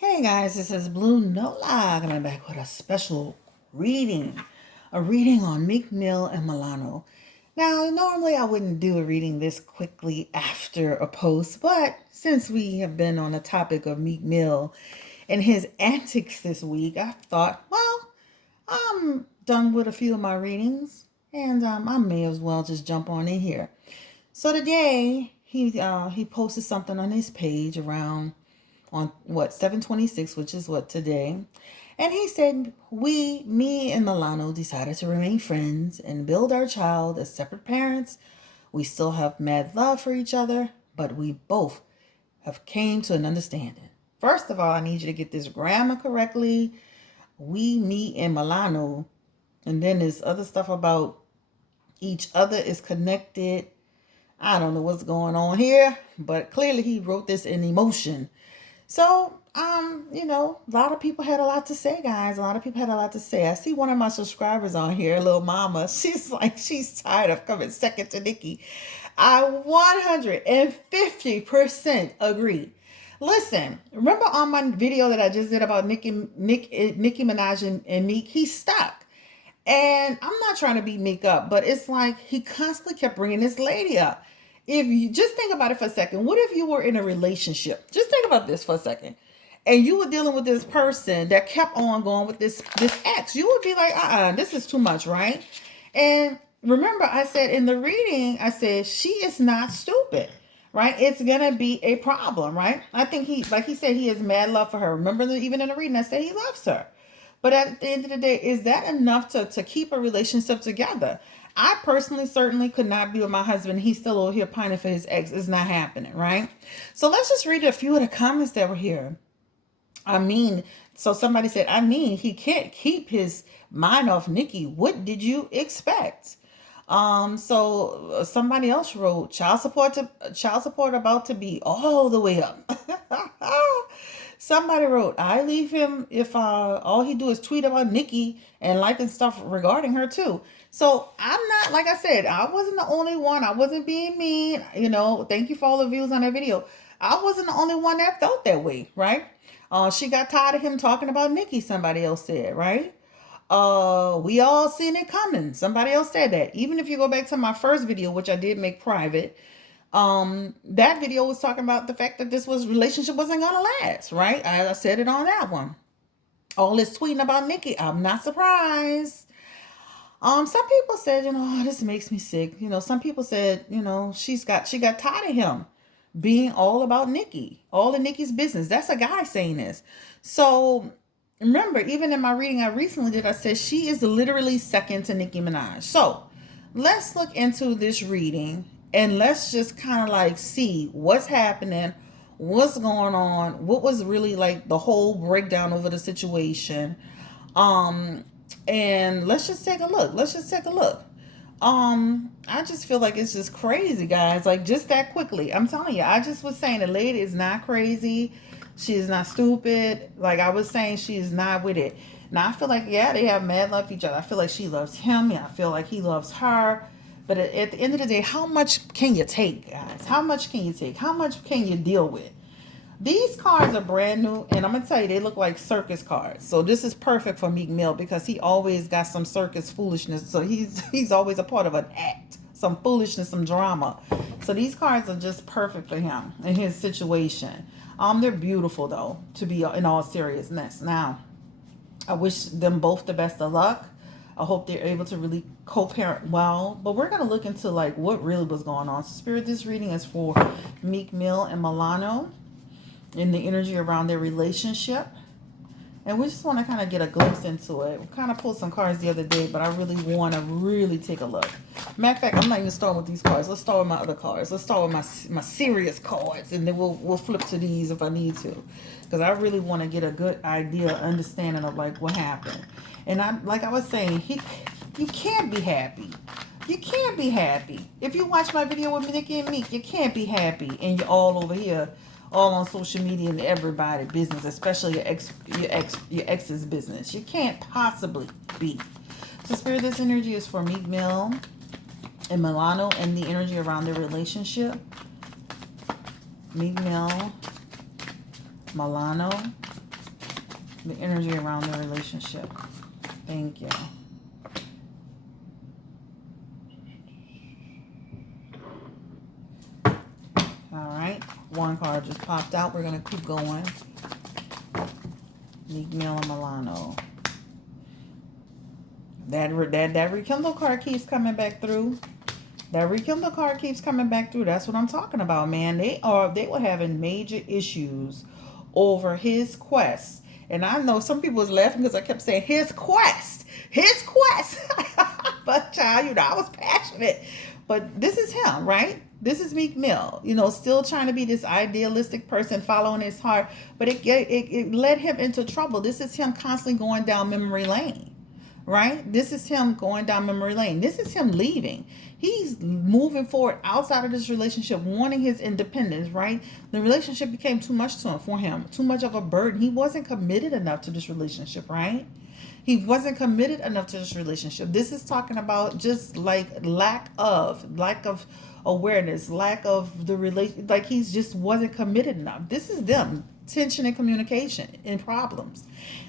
Hey guys, this is Blue Nola coming back with a special reading. A reading on Meek Mill and Milano. Now, normally I wouldn't do a reading this quickly after a post, but since we have been on the topic of Meek Mill and his antics this week, I thought, well, I'm done with a few of my readings, and I may as well just jump on in here. So today he posted something on his page around on what 7/26, which is what today. And he said, me and Milano decided to remain friends and build our child as separate parents. We still have mad love for each other, but we both have came to an understanding. First of all, I need you to get this grammar correctly. We, me, and Milano. And then there's other stuff about each other is connected. I don't know what's going on here, but clearly he wrote this in emotion. So, a lot of people had a lot to say, guys. A lot of people had a lot to say. I see one of my subscribers on here, little mama. She's tired of coming second to Nicki. I 150% agree. Listen, remember on my video that I just did about Nicki Minaj and Meek? He's stuck. And I'm not trying to beat Meek up, but it's like he constantly kept bringing this lady up. If you just think about it for a second, what if you were in a relationship? Just think about this for a second. And you were dealing with this person that kept on going with this ex. You would be like, this is too much, right? And remember, I said in the reading, I said, she is not stupid, right? It's going to be a problem, right? I think like he said, he has mad love for her. Remember, even in the reading, I said he loves her. But at the end of the day, is that enough to keep a relationship together? I personally certainly could not be with my husband. He's still over here pining for his ex. It's not happening, right? So let's just read a few of the comments that were here. So somebody said, he can't keep his mind off Nicki. What did you expect? So somebody else wrote, child support about to be all the way up. Somebody wrote, I leave him if all he do is tweet about Nicki and liking stuff regarding her too. So I'm not, like I said, I wasn't the only one. I wasn't being mean. Thank you for all the views on that video. I wasn't the only one that felt that way, right? She got tired of him talking about Nicki, somebody else said, right? We all seen it coming. Somebody else said that. Even if you go back to my first video, which I did make private, that video was talking about the fact that this relationship wasn't gonna last, right? I said it on that one. All this tweeting about Nicki, I'm not surprised. Some people said, this makes me sick. Some people said, she got tired of him being all about Nicki, all of Nicki's business. That's a guy saying this. So remember, even in my reading I recently did, I said she is literally second to Nicki Minaj. So let's look into this reading and let's just kind of like see what's happening, what's going on, what was really like the whole breakdown over the situation. And let's just take a look. I just feel like it's just crazy, guys. Like, just that quickly. I'm telling you, I just was saying the lady is not crazy. She is not stupid. Like I was saying, she is not with it. Now I feel like, yeah, they have mad love for each other. I feel like she loves him. Yeah, I feel like he loves her. But at the end of the day, how much can you take, guys? How much can you take? How much can you deal with? These cards are brand new, and I'm going to tell you, they look like circus cards. So this is perfect for Meek Mill because he always got some circus foolishness. So he's always a part of an act, some foolishness, some drama. So these cards are just perfect for him in his situation. They're beautiful, though, to be in all seriousness. Now, I wish them both the best of luck. I hope they're able to really co-parent well. But we're going to look into, like, what really was going on. So, Spirit, this reading is for Meek Mill and Milano, in the energy around their relationship. And we just want to kind of get a glimpse into it. We kind of pulled some cards the other day, but I really want to really take a look. Matter of fact, I'm not even starting with these cards. Let's start with my other cards. Let's start with my serious cards, and then we'll flip to these if I need to, because I really want to get a good idea, understanding of like what happened. And like I was saying, you can't be happy. You can't be happy. If you watch my video with Nicki and Meek, you can't be happy, and you're all over here, all on social media and everybody's business, especially your ex's business. You can't possibly be. So, Spirit, this energy is for Meek Mill and Milano and the energy around their relationship. Meek Mill, Milano, The energy around the relationship. Thank you. All right. One card just popped out. We're going to keep going. Meek, Mill, and Milano. That rekindle card keeps coming back through. That rekindle card keeps coming back through. That's what I'm talking about, man. They were having major issues over his quest. And I know some people was laughing because I kept saying his quest. His quest. But child, I was passionate. But this is him, right? This is Meek Mill, still trying to be this idealistic person following his heart. But it led him into trouble. This is him constantly going down memory lane. Right? This is him going down memory lane. This is him leaving. He's moving forward outside of this relationship, wanting his independence, right? The relationship became too much for him, too much of a burden. He wasn't committed enough to this relationship, right? He wasn't committed enough to this relationship. This is talking about just like lack of awareness, lack of the relation. Like he just wasn't committed enough. This is them. Tension and communication and problems.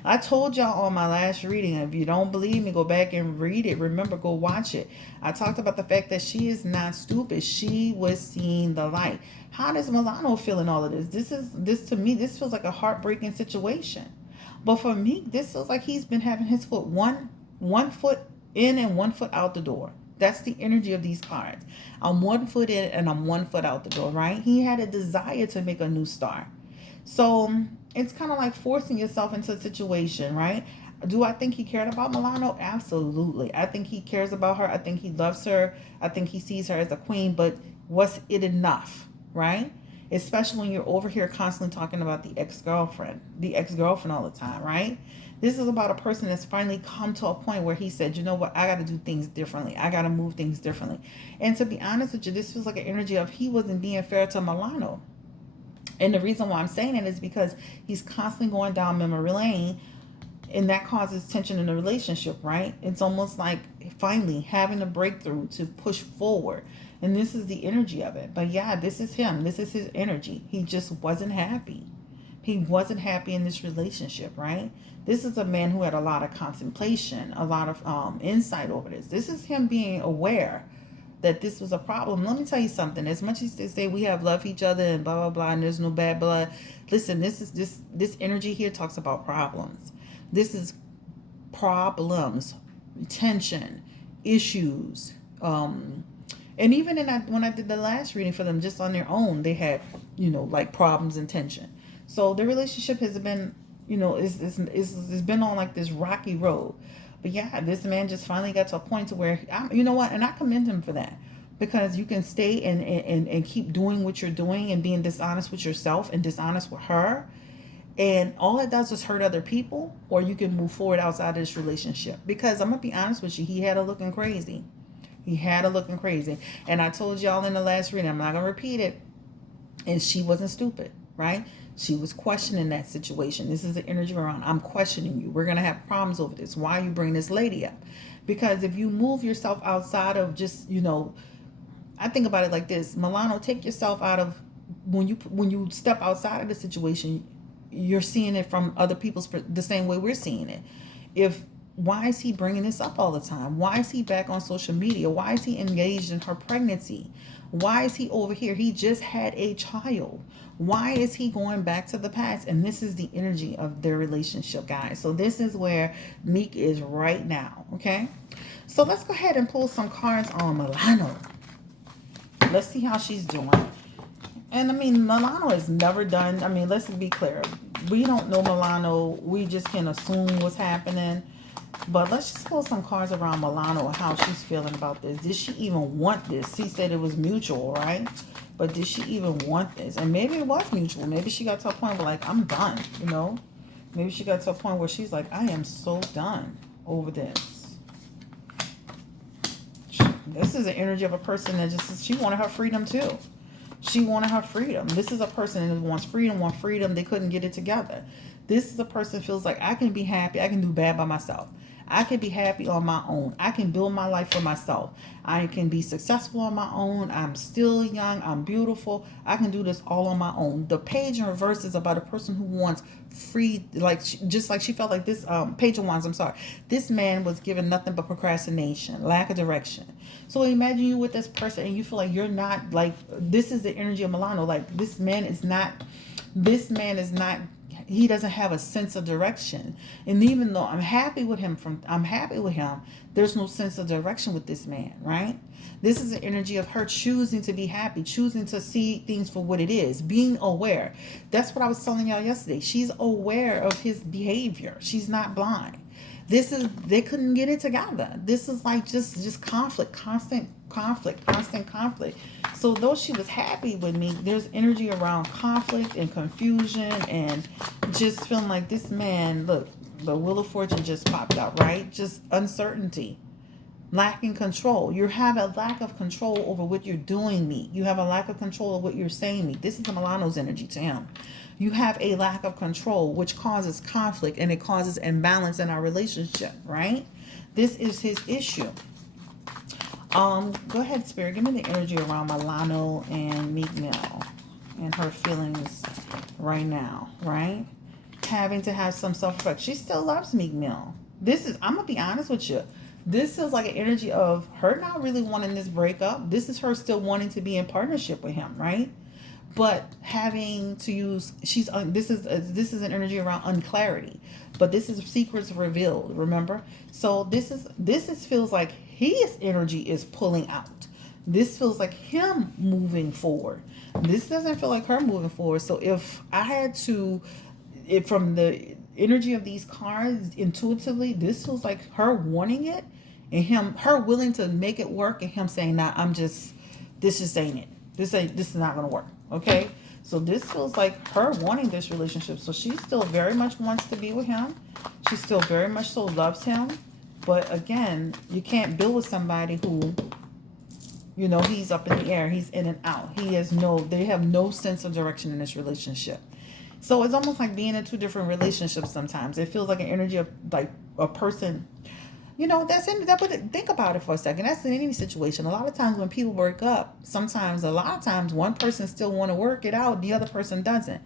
I told y'all on my last reading, if you don't believe me, go back and read it. Remember, go watch it. I talked about the fact that she is not stupid. She was seeing the light. How does Milano feel in all of this? This to me, this feels like a heartbreaking situation. But for me, this feels like he's been having his foot one foot in and 1 foot out the door. That's the energy of these cards. I'm 1 foot in and I'm 1 foot out the door, right? He had a desire to make a new start. So it's kind of like forcing yourself into a situation, right? Do I think he cared about Milano? Absolutely. I think he cares about her. I think he loves her. I think he sees her as a queen, but was it enough, right? Especially when you're over here constantly talking about the ex-girlfriend all the time, right? This is about a person that's finally come to a point where he said, you know what, I got to do things differently. I got to move things differently. And to be honest with you, this feels like an energy of he wasn't being fair to Milano. And the reason why I'm saying it is because he's constantly going down memory lane, and that causes tension in the relationship, right? It's almost like finally having a breakthrough to push forward. And this is the energy of it. But yeah, this is him. This is his energy. He just wasn't happy. He wasn't happy in this relationship, right? This is a man who had a lot of contemplation, a lot of insight over this. This is him being aware that this was a problem. Let me tell you something. As much as they say we have love each other and blah, blah, blah, and there's no bad blood. Listen, this energy here talks about problems. This is problems, tension, issues. And even when I did the last reading for them, just on their own, they had, like problems and tension. So the relationship has been, it's been on like this rocky road. But yeah, this man just finally got to a point to where, you know what, and I commend him for that. Because you can stay and keep doing what you're doing and being dishonest with yourself and dishonest with her. And all it does is hurt other people, or you can move forward outside of this relationship. Because I'm going to be honest with you, he had her looking crazy. And I told y'all in the last reading, I'm not going to repeat it. And she wasn't stupid, right? She was questioning that situation. This is the energy around, I'm questioning you. We're going to have problems over this. Why are you bringing this lady up? Because if you move yourself outside of just, I think about it like this. Milano, take yourself out of, when you step outside of the situation, you're seeing it from other people's, the same way we're seeing it. Why is he bringing this up all the time? Why is he back on social media? Why is he engaged in her pregnancy? Why is he over here? He just had a child. Why is he going back to the past? And this is the energy of their relationship, guys. So this is where Meek is right now, okay? So let's go ahead and pull some cards on Milano. Let's see how she's doing. And I mean, Milano has never done, let's be clear. We don't know Milano. We just can assume what's happening. But let's just pull some cards around Milano and how she's feeling about this. Did she even want this? He said it was mutual, right? But did she even want this? And maybe it was mutual. Maybe she got to a point where, like, I'm done, Maybe she got to a point where she's like, I am so done over this. This is the energy of a person that just, she wanted her freedom too. She wanted her freedom. This is a person that wants freedom. They couldn't get it together. This is a person that feels like, I can be happy. I can do bad by myself. I can be happy on my own. I can build my life for myself. I can be successful on my own. I'm still young. I'm beautiful. I can do this all on my own. The page in reverse is about a person who wants free, like just like she felt like this page of wands. I'm sorry. This man was given nothing but procrastination, lack of direction. So imagine you with this person and you feel like you're not like, this is the energy of Milano. Like this man is not. This man is not, he doesn't have a sense of direction. And even though I'm happy with him, there's no sense of direction with this man, right? This is the energy of her choosing to be happy, choosing to see things for what it is, being aware. That's what I was telling y'all yesterday. She's aware of his behavior. She's not blind. This is, they couldn't get it together. This is like just conflict, constant conflict, constant conflict. So though she was happy with me, there's energy around conflict and confusion and just feeling like this man, look, the Wheel of Fortune just popped out, right? Just uncertainty, lacking control. You have a lack of control over what you're doing, me. You have a lack of control of what you're saying, me. This is a Milano's energy to him. You have a lack of control, which causes conflict and it causes imbalance in our relationship, right? This is his issue. Go ahead, Spirit. Give me the energy around Milano and Meek Mill and her feelings right now, right? Having to have some self-reflection. She still loves Meek Mill. This is, I'm going to be honest with you. This feels like an energy of her not really wanting this breakup. This is her still wanting to be in partnership with him, right? But having to use, this is an energy around unclarity, but this is secrets revealed, remember? So this is feels like his energy is pulling out. This feels like him moving forward. This doesn't feel like her moving forward. So if I had to, from the energy of these cards intuitively, this feels like her wanting it and her willing to make it work and him saying, nah, this just ain't it. This is not gonna work. Okay, so this feels like her wanting this relationship. So she still very much wants to be with him. She still very much so loves him. But again, you can't build with somebody who, he's up in the air. He's in and out. They have no sense of direction in this relationship. So it's almost like being in two different relationships sometimes. It feels like an energy of like a person. Think about it for a second. That's in any situation. A lot of times when people work up, a lot of times one person still want to work it out, the other person doesn't.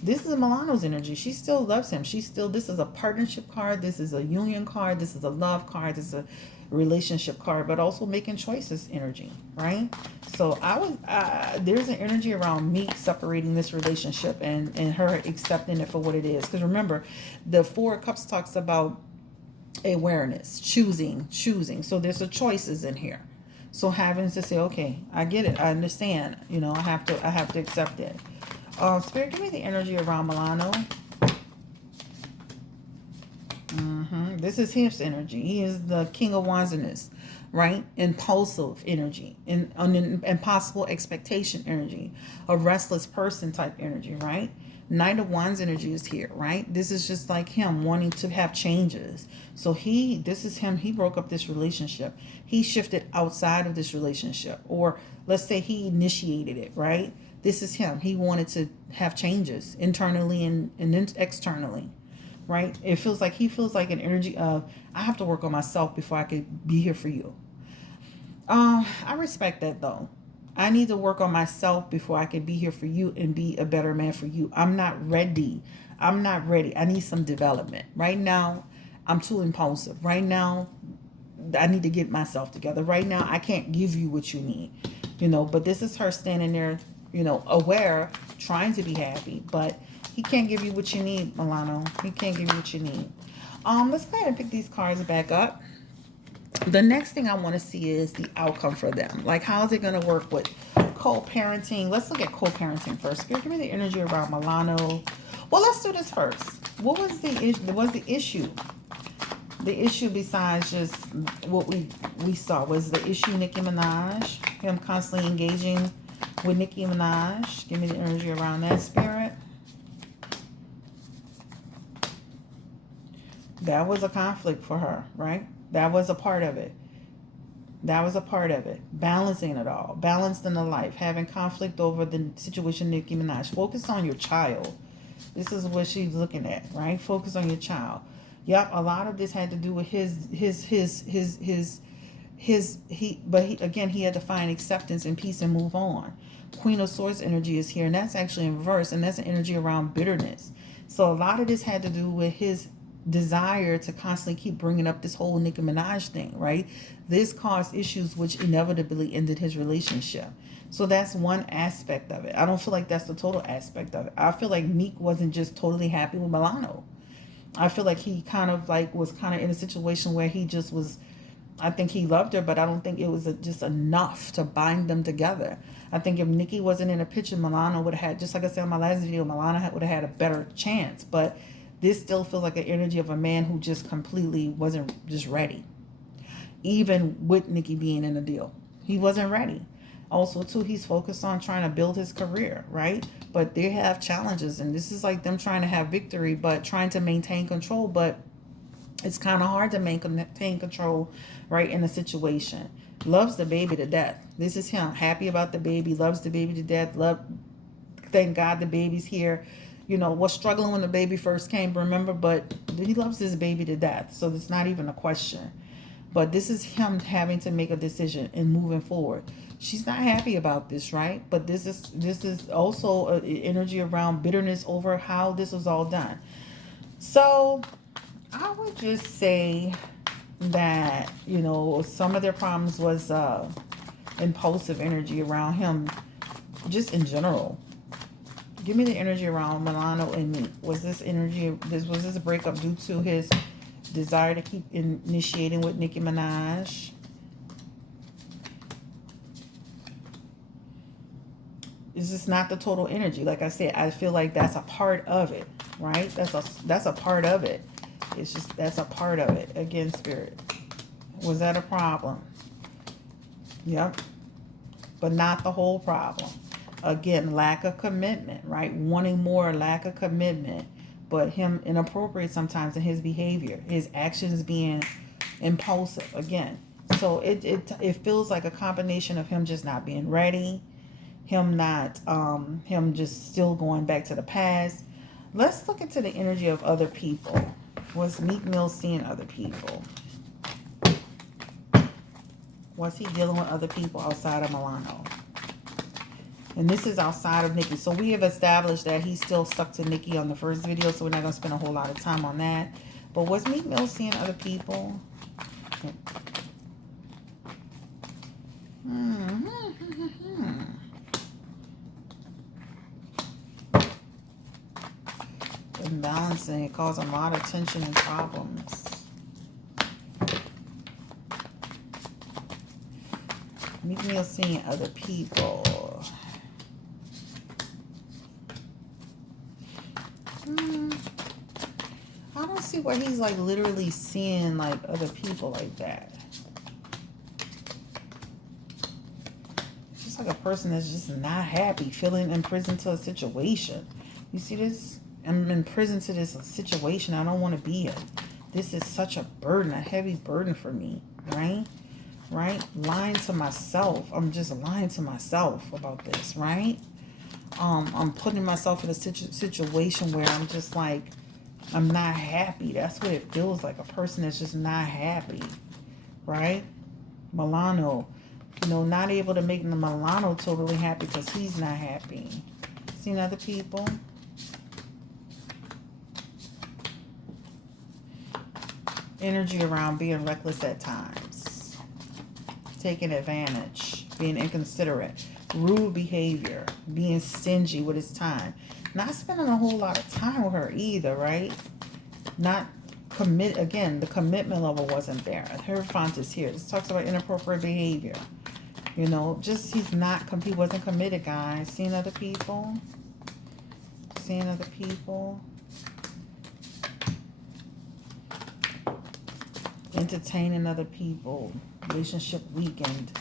This is Milano's energy. She still loves him. This is a partnership card. This is a union card. This is a love card. This is a relationship card, but also making choices energy, right? So there's an energy around Meek separating this relationship and her accepting it for what it is. Because remember, the Four of Cups talks about awareness, choosing. So there's a choices in here. So having to say, okay, I get it, I understand. I have to accept it. Spirit, give me the energy around Milano. This is his energy. He is the King of Wands in this, right? Impulsive energy, impossible expectation energy, a restless person type energy, right? Knight of Wands energy is here, right? This is just like him wanting to have changes. So this is him. He broke up this relationship. He shifted outside of this relationship, or let's say he initiated it, right? This is him. He wanted to have changes internally and externally, right? He feels like an energy of, I have to work on myself before I could be here for you. I respect that though. I need to work on myself before I can be here for you and be a better man for you. I'm not ready. I need some development. Right now, I'm too impulsive. Right now, I need to get myself together. Right now, I can't give you what you need. But this is her standing there, aware, trying to be happy. But he can't give you what you need, Milano. He can't give you what you need. Let's go ahead and pick these cards back up. The next thing I want to see is the outcome for them. Like, how is it going to work with co-parenting? Let's look at co-parenting first. Spirit, give me the energy around Milano. Well, let's do this first. What was the issue? The issue? The issue besides just what we saw was the issue Nicki Minaj, him constantly engaging with Nicki Minaj. Give me the energy around that, Spirit. That was a conflict for her, right? That was a part of it. Balancing it all. Balancing the life. Having conflict over the situation Nicki Minaj. Focus on your child. This is what she's looking at, right? Focus on your child. Yep, a lot of this had to do with he had to find acceptance and peace and move on. Queen of Swords energy is here, and that's actually in reverse, and that's an energy around bitterness. So a lot of this had to do with his desire to constantly keep bringing up this whole Nicki Minaj thing, right? This caused issues which inevitably ended his relationship. So that's one aspect of it. I don't feel like that's the total aspect of it. I feel like Meek wasn't just totally happy with Milano. I feel like he kind of like was kind of in a situation where he just was. I think he loved her, but I don't think it was just enough to bind them together. I think if Nikki wasn't in a picture, Milano would have had, just like I said in my last video, Milano would have had a better chance. But this still feels like an energy of a man who just completely wasn't just ready. Even with Nikki being in the deal, he wasn't ready. Also, too, he's focused on trying to build his career, right? But they have challenges, and this is like them trying to have victory, but trying to maintain control. But it's kind of hard to maintain control, right, in a situation. Loves the baby to death. This is him. Happy about the baby. Loves the baby to death. Thank God the baby's here. You know, was struggling when the baby first came, remember? But he loves this baby to death. So it's not even a question. But this is him having to make a decision and moving forward. She's not happy about this, right? But this is also an energy around bitterness over how this was all done. So I would just say that, you know, some of their problems was impulsive energy around him, just in general. Give me the energy around Milano and me. Was this a breakup due to his desire to keep initiating with Nicki Minaj? Is this not the total energy? Like I said, I feel like that's a part of it, right? That's a part of it. It's just, that's a part of it. Again, Spirit. Was that a problem? Yep. But not the whole problem. Again, lack of commitment, right? Wanting more, lack of commitment. But him inappropriate sometimes in his behavior. His actions being impulsive. Again. So it feels like a combination of him just not being ready. Him just still going back to the past. Let's look into the energy of other people. Was Meek Mill seeing other people? Was he dealing with other people outside of Milano? And this is outside of Nicki. So we have established that he's still stuck to Nicki on the first video, so we're not going to spend a whole lot of time on that. But was Meek Mill seeing other people? Imbalancing, it causing a lot of tension and problems. Meek Mill seeing other people. I don't see why he's like literally seeing like other people like that. It's just like a person that's just not happy, feeling imprisoned to a situation. You see this? I'm in prison to this situation I don't want to be in. This is such a burden, a heavy burden for me, right? Right? Lying to myself. I'm just lying to myself about this, right? I'm putting myself in a situation where I'm just like, I'm not happy. That's what it feels like. A person that's just not happy, right? Milano, you know, not able to make the Milano totally happy because he's not happy. Seen other people? Energy around being reckless at times, taking advantage, being inconsiderate, rude behavior, being stingy with his time, not spending a whole lot of time with her either, right? Not commit. Again, the commitment level wasn't there. Her font is here. This talks about inappropriate behavior. You know, just he wasn't committed, guys. Seeing other people, entertaining other people, relationship weakened.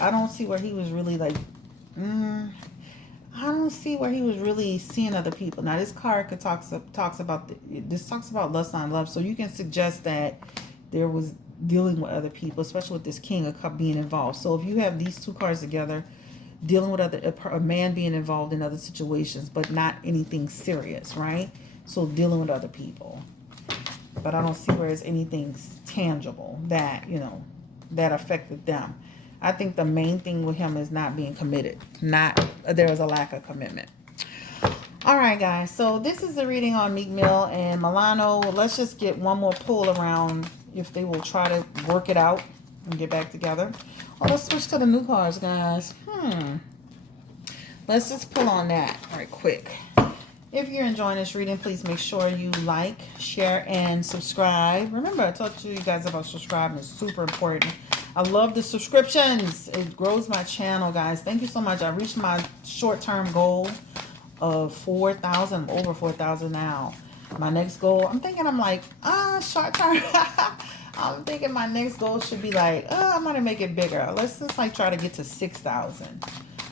I don't see where he was really like, I don't see where he was really seeing other people. Now this card talks about lust on love, so you can suggest that there was dealing with other people, especially with this King of Cup being involved. So if you have these two cards together, dealing with a man being involved in other situations, but not anything serious, right? So dealing with other people. but I don't see where it's anything tangible that, that affected them. I think the main thing with him is not being committed. There is a lack of commitment. All right, guys. So this is the reading on Meek Mill and Milano. Let's just get one more pull around if they will try to work it out and get back together. Oh, let's switch to the new cards, guys. Let's just pull on that right quick. If you're enjoying this reading, please make sure you like, share, and subscribe. Remember, I talked to you guys about subscribing. It's super important. I love the subscriptions. It grows my channel, guys. Thank you so much. I reached my short-term goal of 4,000. I'm over 4,000 now. My next goal, I'm like, short-term. I'm thinking my next goal should be like, I'm going to make it bigger. Let's just like try to get to 6,000.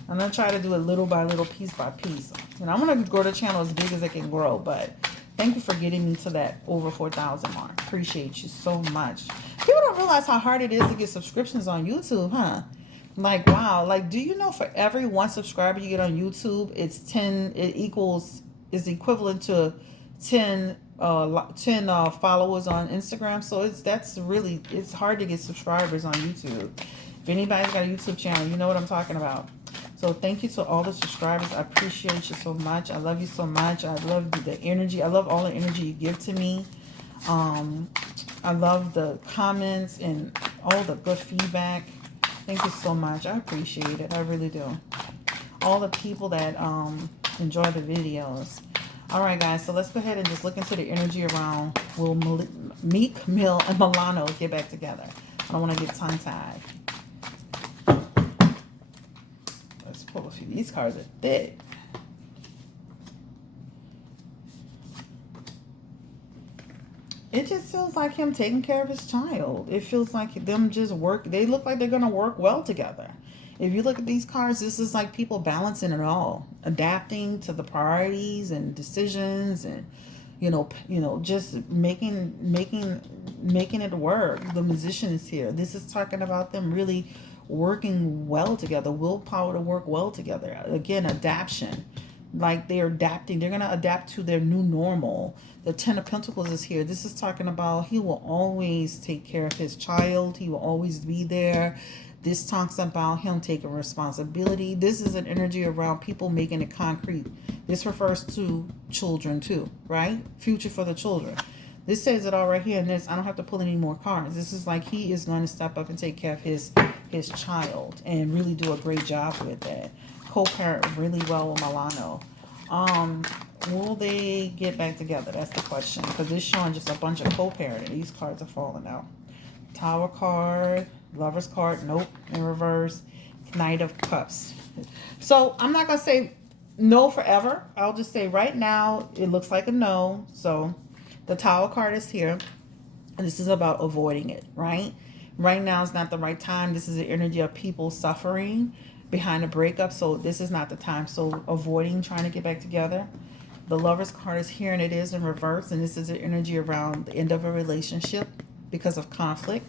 I'm going to try to do it little by little, piece by piece. And I'm going to grow the channel as big as it can grow. But thank you for getting me to that over 4,000 mark. Appreciate you so much. People don't realize how hard it is to get subscriptions on YouTube, huh? Like, wow. Like, do you know for every one subscriber you get on YouTube, it's 10, is equivalent to 10 followers on Instagram. So it's hard to get subscribers on YouTube. If anybody's got a YouTube channel, you know what I'm talking about. So thank you to all the subscribers. I appreciate you so much. I love you so much. I love the energy. I love all the energy you give to me. I love the comments and all the good feedback. Thank you so much. I appreciate it. I really do. All the people that enjoy the videos. All right, guys. So let's go ahead and just look into the energy around will Meek Mill and Milano get back together. I don't want to get tongue-tied. Let's pull a few. These cards are thick. It just feels like him taking care of his child. It feels like them just work. They look like they're going to work well together. If you look at these cards, this is like people balancing it all, adapting to the priorities and decisions, and just making it work. The musician is here. This is talking about them really working well together, willpower to work well together. Again, adaptation. Like they're adapting. They're going to adapt to their new normal. The Ten of Pentacles is here. This is talking about he will always take care of his child. He will always be there. This talks about him taking responsibility. This is an energy around people making it concrete. This refers to children too, right? Future for the children. This says it all right here. And this, I don't have to pull any more cards. This is like he is going to step up and take care of his child and really do a great job with that. Co-parent really well with Milano. Will they get back together? That's the question. Because it's showing just a bunch of co-parenting. These cards are falling out. Tower card, Lover's card, nope, in reverse. Knight of Cups. So I'm not going to say no forever. I'll just say right now it looks like a no. So the Tower card is here. And this is about avoiding it, right? Right now is not the right time. This is the energy of people suffering behind a breakup. So this is not the time. So avoiding trying to get back together. The Lover's card is here and it is in reverse. And this is the energy around the end of a relationship because of conflict.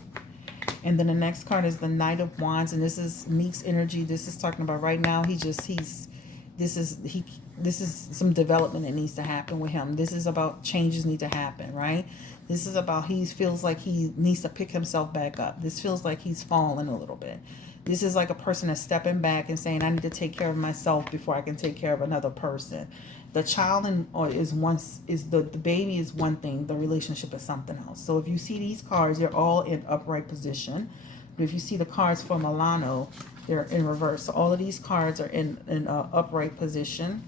And then the next card is the Knight of Wands. And this is Meek's energy. This is talking about right now. This is some development that needs to happen with him. This is about changes need to happen, right? This is about he feels like he needs to pick himself back up. This feels like he's fallen a little bit. This is like a person that's stepping back and saying, I need to take care of myself before I can take care of another person. The child the baby is one thing. The relationship is something else. So if you see these cards, they're all in upright position. But if you see the cards for Milano, they're in reverse. So all of these cards are in upright position.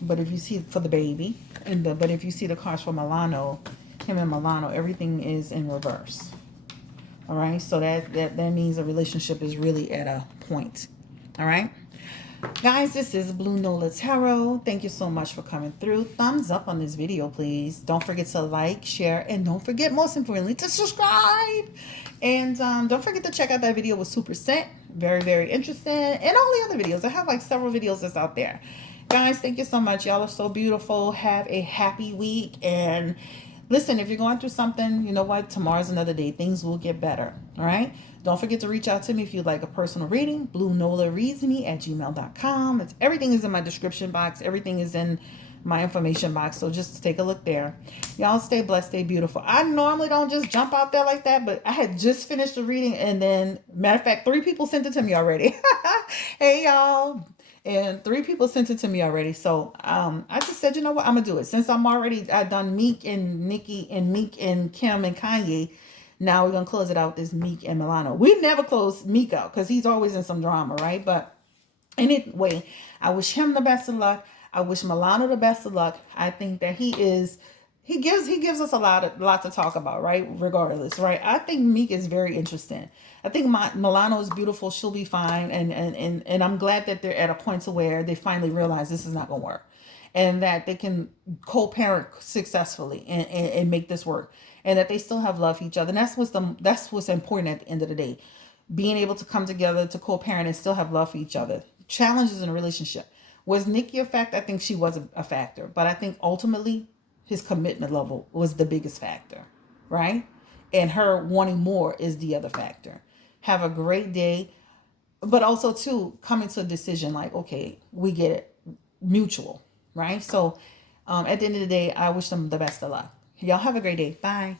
But if you see for the baby, but if you see the cards for Milano, him and Milano, everything is in reverse. All right, so that means the relationship is really at a point. All right, guys, this is Blue Nola Tarot. Thank you so much for coming through. Thumbs up on this video, please. Don't forget to like, share, and don't forget, most importantly, to subscribe. And don't forget to check out that video with Super Scent. Very, very interesting. And all the other videos. I have like several videos that's out there. Guys, thank you so much. Y'all are so beautiful. Have a happy week. And listen, if you're going through something, you know what? Tomorrow's another day. Things will get better. All right? Don't forget to reach out to me if you'd like a personal reading. BlueNolaReadsMe@gmail.com. Everything is in my description box. Everything is in my information box. So just take a look there. Y'all stay blessed, stay beautiful. I normally don't just jump out there like that, but I had just finished the reading, and then, matter of fact, 3 people sent it to me already. Hey y'all. And 3 people sent it to me already. So I just said, you know what, I'm gonna do it. Since I done Meek and Nicki and Meek and Kim and Kanye. Now we're gonna close it out with this Meek and Milano. We never close Meek out because he's always in some drama, right? But anyway, I wish him the best of luck. I wish Milano the best of luck. I think that he gives us a lot to talk about, right? Regardless, right? I think Meek is very interesting. I think Milano is beautiful. She'll be fine, and I'm glad that they're at a point to where they finally realize this is not gonna work, and that they can co-parent successfully and make this work, and that they still have love for each other. And that's what's important at the end of the day, being able to come together to co-parent and still have love for each other. Challenges in a relationship. Was Nikki a factor? I think she was a factor, but I think ultimately his commitment level was the biggest factor, right? And her wanting more is the other factor. Have a great day, but also too coming to a decision like, okay, we get it, mutual, right? So at the end of the day, I wish them the best of luck. Y'all have a great day. Bye.